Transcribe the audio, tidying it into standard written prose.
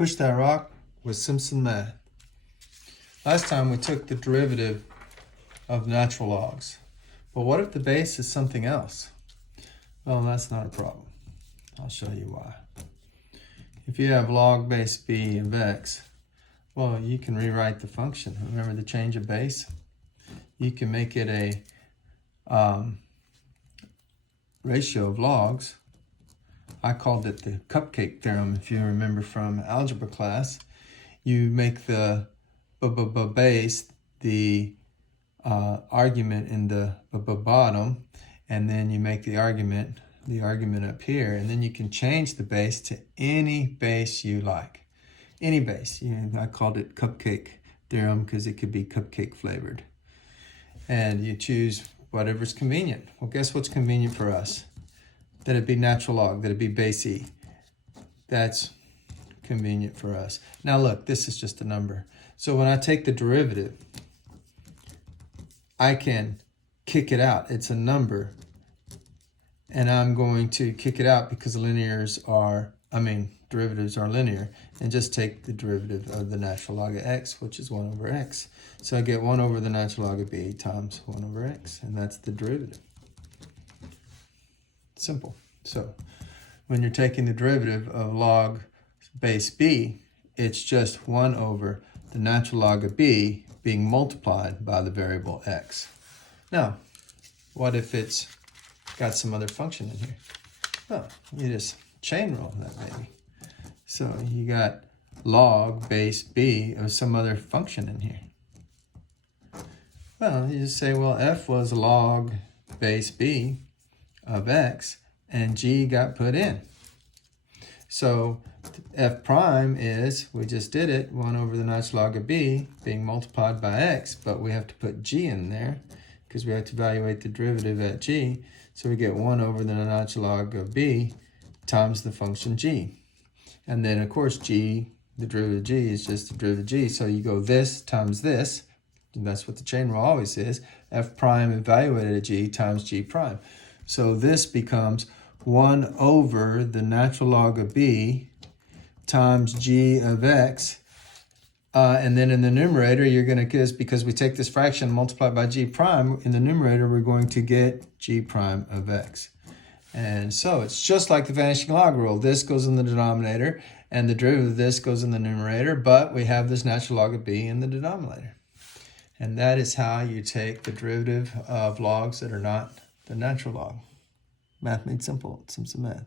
Push That Rock with Simpson Math. Last time we took the derivative of natural logs. But what if the base is something else? Well, that's not a problem. I'll show you why. If you have log base b of x, well, you can rewrite the function. Remember the change of base? You can make it a ratio of logs. I called it the Cupcake theorem, if you remember from algebra class. You make the base the argument in the bottom, and then you make the argument up here, and then you can change the base to any base you like. Any base. I called it Cupcake theorem because it could be cupcake flavored. And you choose whatever's convenient. Well, guess what's convenient for us? That it be natural log, that it be base e. That's convenient for us. Now look, this is just a number. So when I take the derivative, I can kick it out. It's a number. And I'm going to kick it out because derivatives are linear, and just take the derivative of the natural log of x, which is 1 over x. So I get 1 over the natural log of b times 1 over x, and that's the derivative. Simple. So when you're taking the derivative of log base b, it's just 1 over the natural log of b being multiplied by the variable x. Now, what if it's got some other function in here? Well, you just chain rule that maybe. So you got log base b of some other function in here. Well, you just say, well, f was log base b of x, and g got put in. So f prime is, we just did it, 1 over the natural log of b being multiplied by x, but we have to put g in there because we have to evaluate the derivative at g. So we get 1 over the natural log of b times the function g. And then, of course, g, the derivative of g is just the derivative of g. So you go this times this, and that's what the chain rule always is, f prime evaluated at g times g prime. So this becomes 1 over the natural log of b times g of x. And then in the numerator, you're going to get, because we take this fraction and multiply it by g prime, in the numerator, we're going to get g prime of x. And so it's just like the vanishing log rule. This goes in the denominator, and the derivative of this goes in the numerator, but we have this natural log of b in the denominator. And that is how you take the derivative of logs that are not the natural log. Math made simple. Simpson Math.